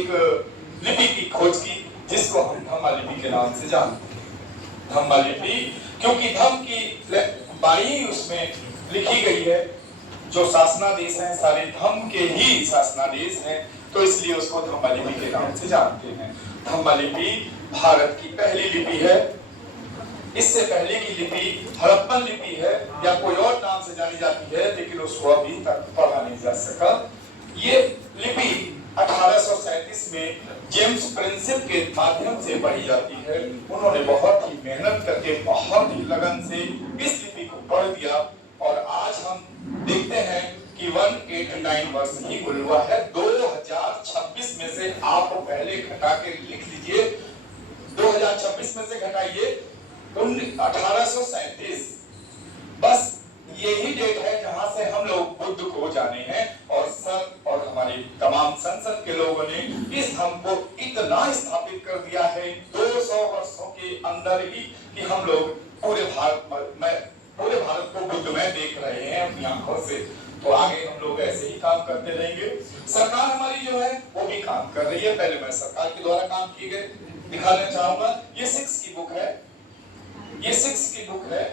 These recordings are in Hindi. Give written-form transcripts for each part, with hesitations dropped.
एक लिपि की खोज की जिसको हम धम्मा लिपि के नाम से जानते हैं। धम्मा लिपि क्योंकि धम्म की बाणी उसमें लिखी गई है, जो शासनादेश हैं सारे धम्म के ही शासनादेश हैं, तो इसलिए उसको धम्मा लिपि के नाम से जानते हैं। धम्मा लिपि भारत की पहली लिपि है। इससे पहले की लिपि हड़प्पन लिपि है या कोई और नाम से जानी जाती है, लेकिन उसको अभी तक पढ़ा नहीं जा सका। ये लिपि 1837 में जेम्स प्रिंसिप के माध्यम से पढ़ी जाती है। उन्होंने बहुत ही मेहनत करके बहुत ही लगन से इस लिपि को पढ़ दिया और आज हम देखते हैं कि 189 वर्ष ही गुजरा हुआ है। 2026 में से आप पहले घटा के लिख लीजिए, 2026 में से घटाइए 1837, बस यही डेट है जहां से हम लोग बुद्ध को जाने हैं। और सर और हमारे तमाम संसद के लोगों ने इस धर्म को इतना स्थापित कर दिया है 200 वर्षों के अंदर ही कि हम लोग पूरे भारत को बुद्धमय देख रहे हैं अपनी आंखों से। तो आगे हम लोग ऐसे ही काम करते रहेंगे। सरकार हमारी जो है वो भी काम कर रही है। पहले मैं सरकार के द्वारा काम किए गए दिखाना चाहूंगा। ये 6 की बुक है, ये 6 की बुक है,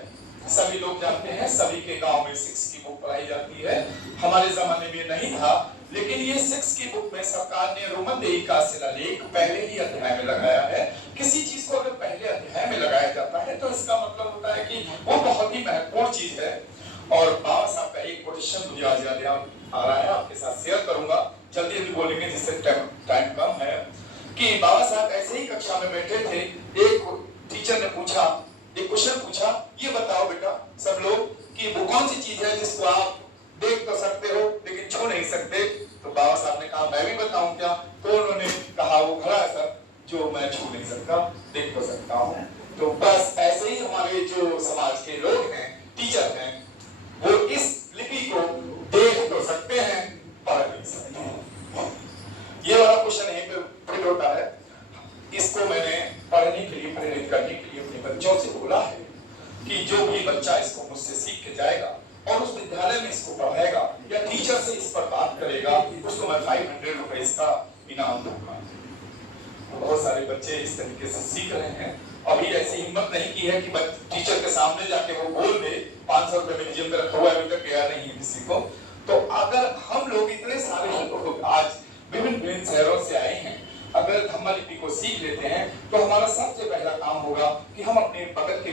सभी लोग जानते हैं, सभी के गांव में 6 की बुक पढ़ाई जाती है। हमारे जमाने में नहीं था, लेकिन ये 6 की बुक में सरकार ने रोमनदेही का शिलालेख पहले ही अध्याय में लगाया है। किसी चीज को अगर पहले अध्याय में लगाया जाता है तो इसका मतलब होता है कि वो बहुत ही महत्वपूर्ण चीज है। और बाबा साहब का एक कोटेशन मुझे आज याद आ रहा है, आपके साथ शेयर करूंगा। जल्दी जल्दी बोलेंगे जिससे टाइम कम है। कि बाबा साहब ऐसे ही कक्षा में बैठे थे, एक टीचर ने पूछा, एक क्वेश्चन पूछा, ये बताओ बेटा सब लोग कि वो कौन सी चीज है जिसको आप देख तो सकते हो लेकिन छू नहीं सकते। तो बाबा साहब ने कहा मैं भी बताऊं क्या? तो उन्होंने कहा वो घड़ा है सर, जो मैं छू नहीं सकता देख तो सकता हूं। तो बस ऐसे ही हमारे जो समाज के लोग हैं, टीचर हैं, वो इस लिपि को देख तो सकते हैं पढ़ नहीं सकते। ये वाला क्वेश्चन यहीं पे फिट होता है। इसको मैंने पढ़ने के लिए, प्रेरित करने के लिए अपने बच्चों से बोला है कि जो भी बच्चा इसको मुझसे सीख के जाएगा और उस विद्यालय में इसको पढ़ाएगा या टीचर से इस पर बात करेगा, उसको मैं 500 रुपए इसका इनाम दूंगा। बहुत सारे बच्चे इस तरीके से सीख रहे हैं। अभी ऐसी हिम्मत नहीं की है कि टीचर के सामने जाके वो बोल दे 500 रुपए मेरी जेब में रखा हुआ है, अभी तक गया नहीं है किसी को। तो अगर हम लोग इतने सारे लोग आज विभिन्न शहरों से आए हैं, अगर धम्मा लिपि को सीख लेते हैं तो हमारा सबसे पहला काम होगा कि हम अपने बगल के